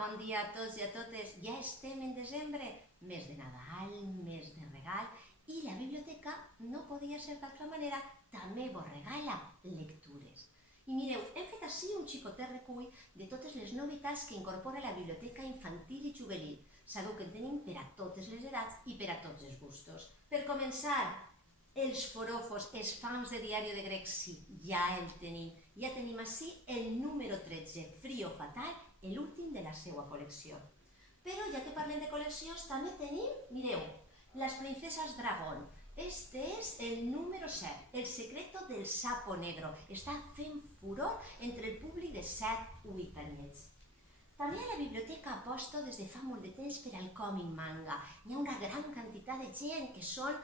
bon dia a tots i a totes. Ja estem en desembre, mes de Nadal, mes de regal, i la biblioteca no podia ser d'altra manera, també vos regala lectures. I mireu, hem fet així un xicotet recull de totes les novetats que incorpora la biblioteca infantil i juvenil. Sabeu que en tenim per a totes les edats i per a tots els gustos. Per començar, els forofos, els fams de Diari de Grec, sí, ja el tenim. Ja tenim així el número 13, Frío Fatal, l'últim de la seva col·lecció. Però ja que parlem de col·leccions, també tenim, mireu, Las Princesas Dragón. Este és el número 7, El secreto del sapo negro. Està fent furor entre el públic de 7-8 anyets. També a la biblioteca aposto des de fa molt de temps per al còmic manga. Hi ha una gran quantitat de gent que són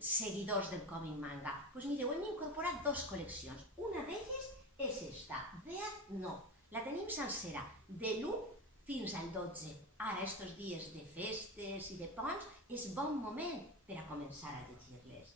seguidors del còmic manga. Doncs mireu, hem incorporat dues col·leccions. Una d'elles és esta, Death Note. La tenim sencera, de l'1 fins al 12. Ara, estos dies de festes i de ponts, és bon moment per a començar a llegir-les.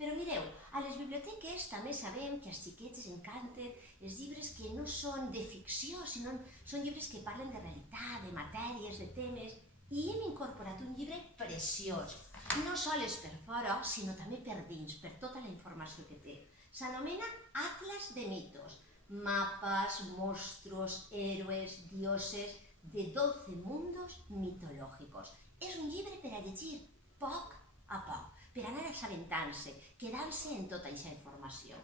Però mireu, a les biblioteques també sabem que als xiquets els encanten els llibres que no són de ficció, sinó són llibres que parlen de realitat, de matèries, de temes, i hem incorporat un llibre preciós, no sols per fora, sinó també per dins, per tota la informació que té. S'anomena Atlas de mitos, mapas, monstruos, héroes, dioses de 12 mundos mitológicos. És un llibre per a llegir poc a poc, per anar assabentant-se, quedant-se en tota aquesta informació.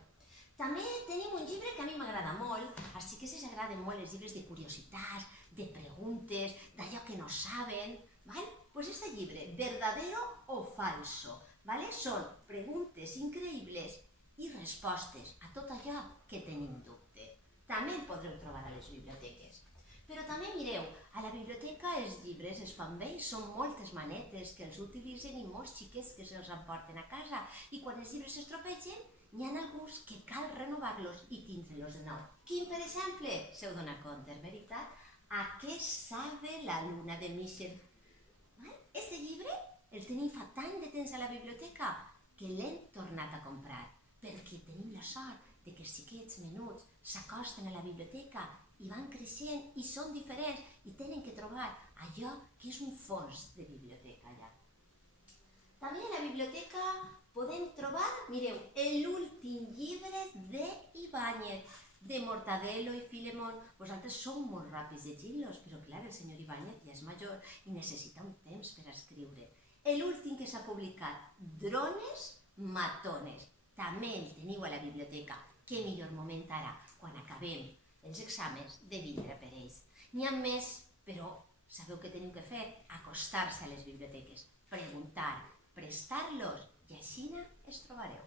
També tenim un llibre que a mi m'agrada molt, als xiquets els agraden molt els llibres de curiositats, de preguntes, d'allò que no saben. Doncs este llibre, Verdadero o Falso, són preguntes increïbles i respostes a tot allò que tenim dubte. També el podreu trobar a les biblioteques. Però també mireu, a la biblioteca els llibres es fan vells, són moltes manetes que els utilitzen i molts xiquets que se'ls emporten a casa. I quan els llibres s'estropegen, n'hi ha alguns que cal renovar-los i tindre-los de nou. Quin, per exemple, s'heu donat compte, veritat? A què sabe la luna de Michel? Este llibre el tenim fa tant de temps a la biblioteca que l'hem tornat a comprar, perquè tenim la sort que els xiquets menuts s'acosten a la biblioteca i van creixent i són diferents i tenen que trobar allò que és un fons de biblioteca allà. També a la biblioteca podem trobar, mireu, l'últim llibre d'Ibáñez, de Mortadelo i Filemón. Vosaltres sou molt ràpids llegint-los, però clar, el senyor Ibáñez ja és major i necessita un temps per escriure. L'últim que s'ha publicat, Drones Matones, també el teniu a la biblioteca. Què millor moment ara, quan acabem els exàmens, de vindre per ells. N'hi ha més, però sabeu què teniu que fer? Acostar-se a les biblioteques, preguntar, prestar-los, i així els trobareu.